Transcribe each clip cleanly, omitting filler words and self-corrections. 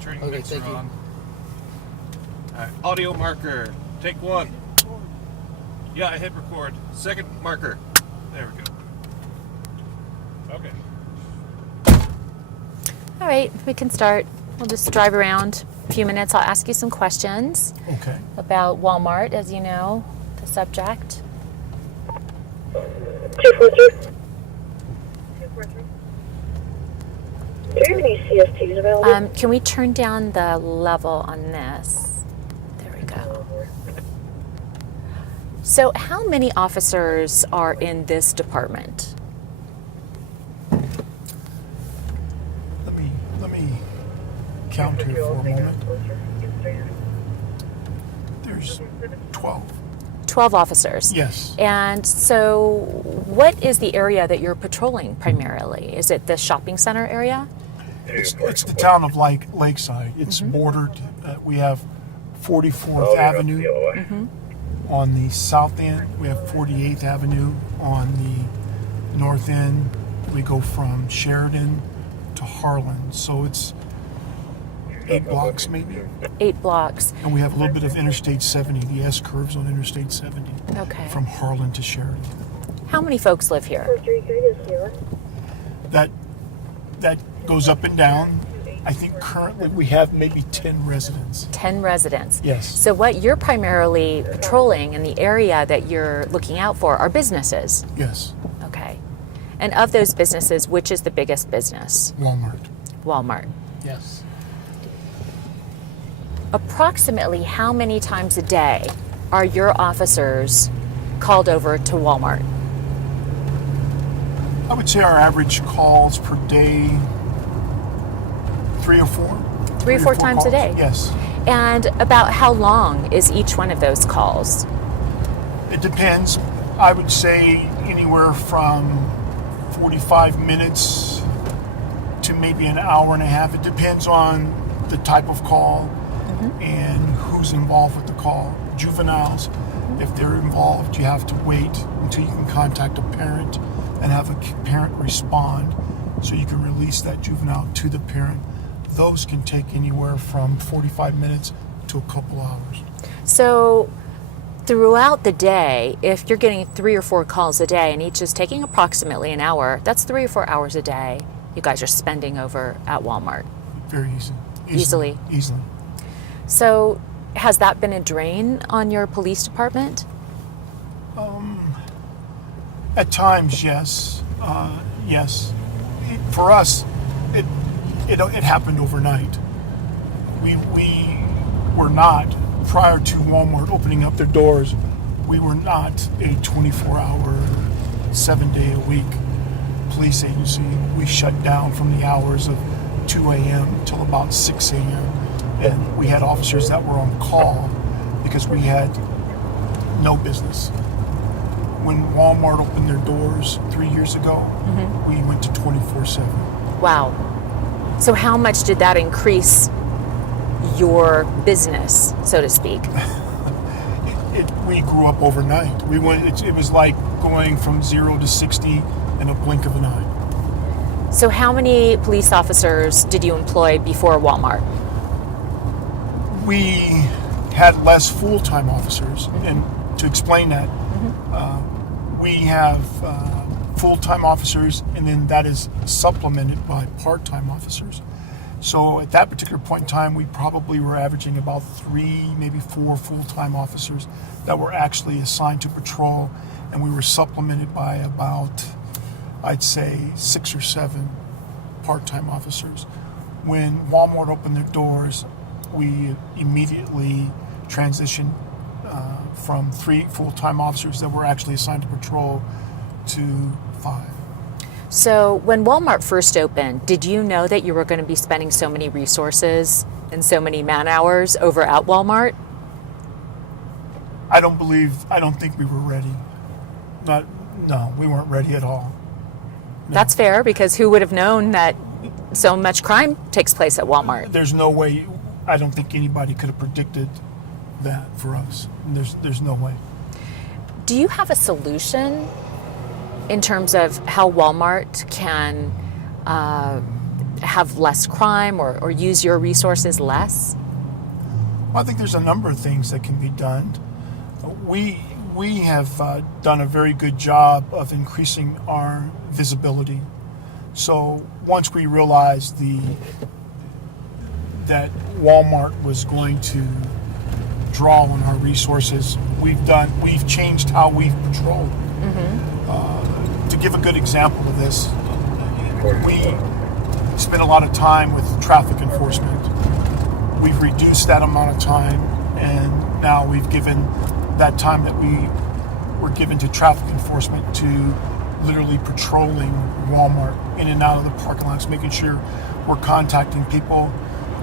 Turning mixer thank you. on. All right, audio marker. Take one. Yeah, I hit record. Second marker. There we go. Okay. All right, we can start. We'll just drive around a few minutes. I'll ask you some questions Okay. about Walmart, as you know, the subject. 243. 243. Do you have any CSTs available? Can we turn down the level on this? There we go. So how many officers are in this department? Let me count here for a moment. There's 12. 12 officers. Yes. And so what is the area that you're patrolling primarily? Is it the shopping center area? It's the town of Lakeside. It's bordered. We have 44th Avenue on the south end. We have 48th Avenue on the north end. We go from Sheridan to Harlan. So it's 8 blocks maybe. 8 blocks. And we have a little bit of Interstate 70, the S curves on Interstate 70 Okay. from Harlan to Sheridan. How many folks live here? 433 That goes up and down. I think currently we have maybe 10 residents. 10 residents. Yes. So what you're primarily patrolling in the area that you're looking out for are businesses. Yes. Okay. And of those businesses, which is the biggest business? Walmart. Walmart. Yes. Approximately how many times a day are your officers called over to Walmart? I would say our average calls per day, 3 or 4. 3 or 4 times a calls. day? Yes. And about how long is each one of those calls? It depends. I would say anywhere from 45 minutes to maybe an hour and a half. It depends on the type of call and who's involved with the call. Juveniles, if they're involved, you have to wait until you can contact a parent and have a parent respond so you can release that juvenile to the parent. Those can take anywhere from 45 minutes to a couple hours. So throughout the day, if you're getting 3 or 4 calls a day and each is taking approximately an hour, that's 3 or 4 hours a day you guys are spending over at Walmart. Very easy. Easily. Easily. So has that been a drain on your police department? At times, yes. Yes. For us, it happened overnight. We were not, prior to Walmart opening up their doors, we were not a 24-hour, 7-day-a-week police agency. We shut down from the hours of 2 a.m. till about 6 a.m. And we had officers that were on call because we had no business. When Walmart opened their doors 3 years ago, we went to 24/7. Wow. So how much did that increase your business, so to speak? We grew up overnight. We went. It was like going from 0 to 60 in a blink of an eye. So how many police officers did you employ before Walmart? We had less full-time officers, and to explain that, we have full-time officers, and then that is supplemented by part-time officers. So at that particular point in time, we probably were averaging about 3, maybe 4 full-time officers that were actually assigned to patrol, and we were supplemented by about, I'd say, 6 or 7 part-time officers. When Walmart opened their doors, we immediately transitioned from 3 full-time officers that were actually assigned to patrol to 5. So when Walmart first opened, did you know that you were going to be spending so many resources and so many man hours over at Walmart? I don't think we were ready. No, we weren't ready at all. No. That's fair, because who would have known that so much crime takes place at Walmart? There's no way. I don't think anybody could have predicted that for us. There's no way. Do you have a solution in terms of how Walmart can have less crime or use your resources less? Well, I think there's a number of things that can be done. We have done a very good job of increasing our visibility. So once we realized that Walmart was going to draw on our resources, we've changed how we've patrolled. To give a good example of this, we spend a lot of time with traffic enforcement. We've reduced that amount of time, and now we've given that time that we were given to traffic enforcement to literally patrolling Walmart in and out of the parking lots, making sure we're contacting people.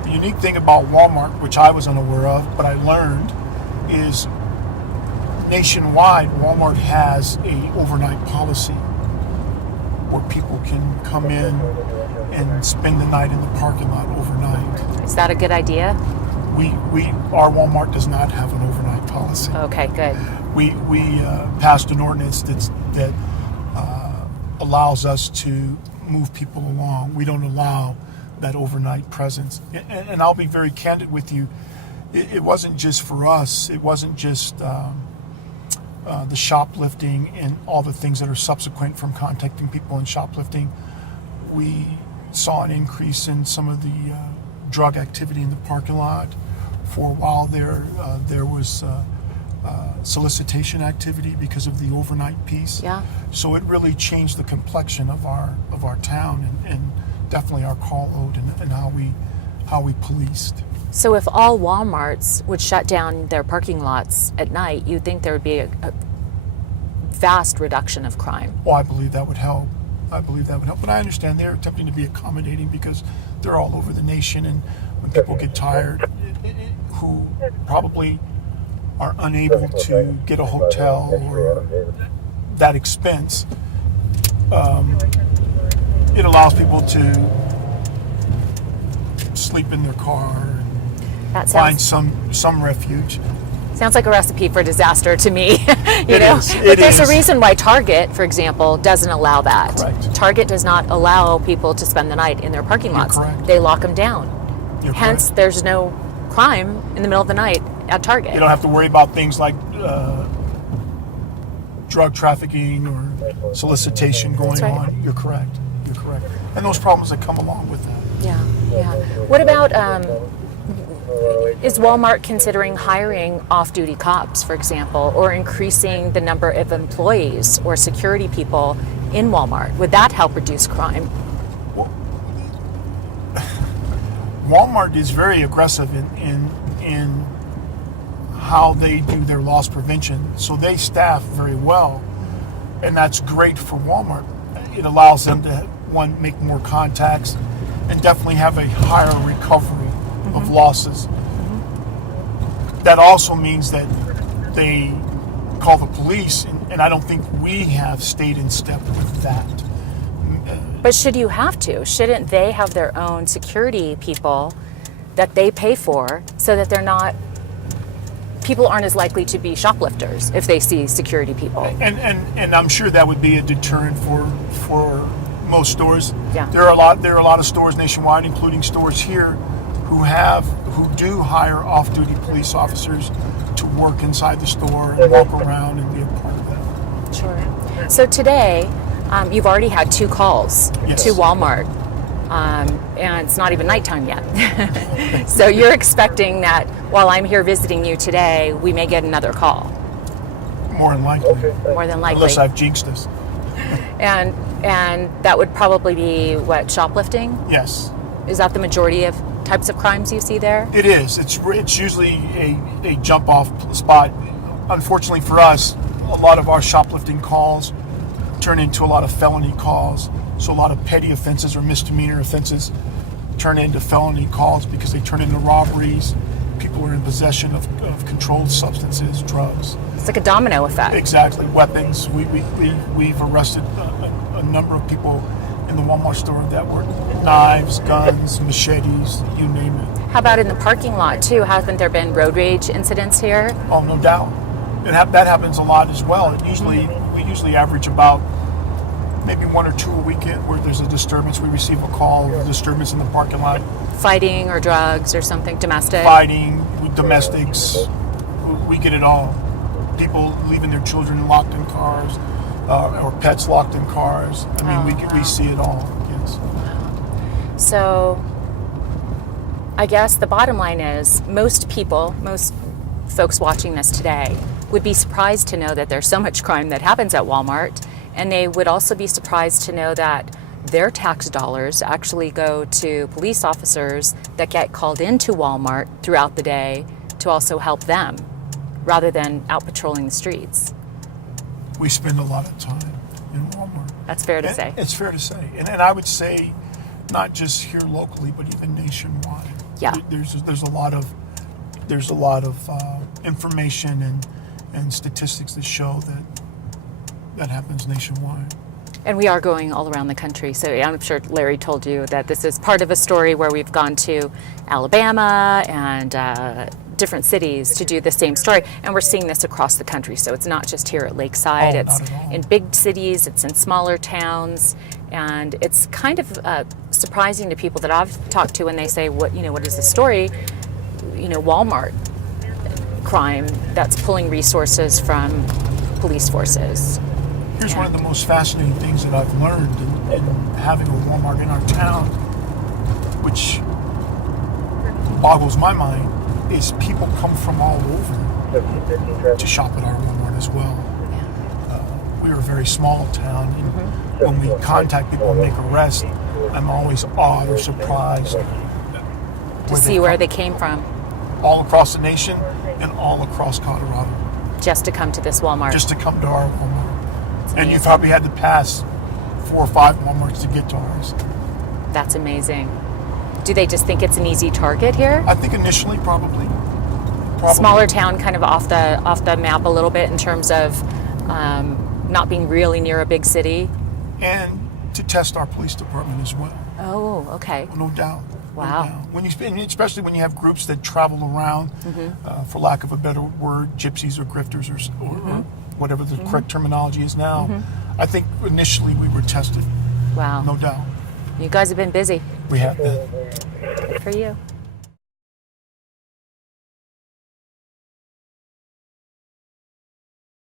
The unique thing about Walmart, which I was unaware of, but I learned, is nationwide, Walmart has a overnight policy where people can come in and spend the night in the parking lot overnight. Is that a good idea? Our Walmart does not have an overnight policy. Okay, good. We passed an ordinance that allows us to move people along. We don't allow that overnight presence. And I'll be very candid with you. It wasn't just for us. It wasn't just the shoplifting and all the things that are subsequent from contacting people and shoplifting. We saw an increase in some of the drug activity in the parking lot. For a while there was solicitation activity because of the overnight piece. Yeah. So it really changed the complexion of our town and definitely our call load and how we policed. So if all Walmarts would shut down their parking lots at night, you'd think there would be a vast reduction of crime. Well, I believe that would help. But I understand they're attempting to be accommodating because they're all over the nation, and when people get tired, who probably are unable to get a hotel or that expense, it allows people to sleep in their car and That find sounds some refuge. sounds like a recipe for disaster to me. It is. But there's a reason why Target, for example, doesn't allow that. Correct. Target does not allow people to spend the night in their parking lots. correct. They lock them down. You're Hence, correct. there's no crime in the middle of the night at Target. You don't have to worry about things like drug trafficking or solicitation going That's right. on. You're correct. And those problems that come along with that. Yeah. What about, is Walmart considering hiring off-duty cops, for example, or increasing the number of employees or security people in Walmart? Would that help reduce crime? Walmart is very aggressive in how they do their loss prevention. So they staff very well, and that's great for Walmart. It allows them to, one, make more contacts and definitely have a higher recovery of losses. That also means that they call the police, and I don't think we have stayed in step with that. But should you have to? Shouldn't they have their own security people that they pay for so that people aren't as likely to be shoplifters if they see security people? And I'm sure that would be a deterrent for most stores. Yeah. There are a lot of stores nationwide, including stores here, who do hire off-duty police officers to work inside the store and walk around and be a part of that. Sure. So today, you've already had 2 calls Yes. to Walmart, and it's not even nighttime yet. So you're expecting that while I'm here visiting you today, we may get another call. More than likely. More than likely. Unless I've jinxed us. And that would probably be what, shoplifting? Yes. Is that the majority of types of crimes you see there? It is. It's usually a jump-off spot. Unfortunately for us, a lot of our shoplifting calls turn into a lot of felony calls. So a lot of petty offenses or misdemeanor offenses turn into felony calls because they turn into robberies. People are in possession of controlled substances, drugs. It's like a domino effect. Exactly. Weapons. We've arrested a number of people in the Walmart store that were knives, guns, machetes, you name it. How about in the parking lot too? Haven't there been road rage incidents here? Oh, no doubt. That happens a lot as well. We usually average about maybe 1 or 2 a weekend where there's a disturbance. We receive a call of a disturbance in the parking lot. Fighting or drugs or something, domestic? Fighting, domestics, we get it all. People leaving their children locked in cars, or pets locked in cars. I mean, we see it all. Yes. So, I guess the bottom line is most folks watching this today would be surprised to know that there's so much crime that happens at Walmart, and they would also be surprised to know that their tax dollars actually go to police officers that get called into Walmart throughout the day to also help them, rather than out patrolling the streets. We spend a lot of time in Walmart. That's fair to say. It's fair to say. And I would say not just here locally, but even nationwide. Yeah. There's a lot of information and statistics that show that happens nationwide. And we are going all around the country. So I'm sure Larry told you that this is part of a story where we've gone to Alabama and different cities to do the same story. And we're seeing this across the country. So it's not just here at Lakeside. Oh, it's not at all. in big cities. It's in smaller towns. And it's kind of surprising to people that I've talked to when they say, what is the story? Walmart crime that's pulling resources from police forces. Here's one of the most fascinating things that I've learned in having a Walmart in our town, which boggles my mind, is people come from all over to shop at our Walmart as well. We're a very small town, and when we contact people and make arrests, I'm always awed or surprised To see where they came from. All across the nation and all across Colorado. Just to come to this Walmart. Just to come to our Walmart. And you amazing. probably had to pass 4 or 5 Walmarts to get to ours. That's amazing. Do they just think it's an easy target here? I think initially, probably. Smaller town, kind of off the map a little bit in terms of not being really near a big city. And to test our police department as well. Oh, okay. No doubt. Wow. No doubt. Especially when you have groups that travel around, for lack of a better word, gypsies or grifters or whatever the correct terminology is now. I think initially we were tested. Wow. No doubt. You guys have been busy. We have been. Good for you.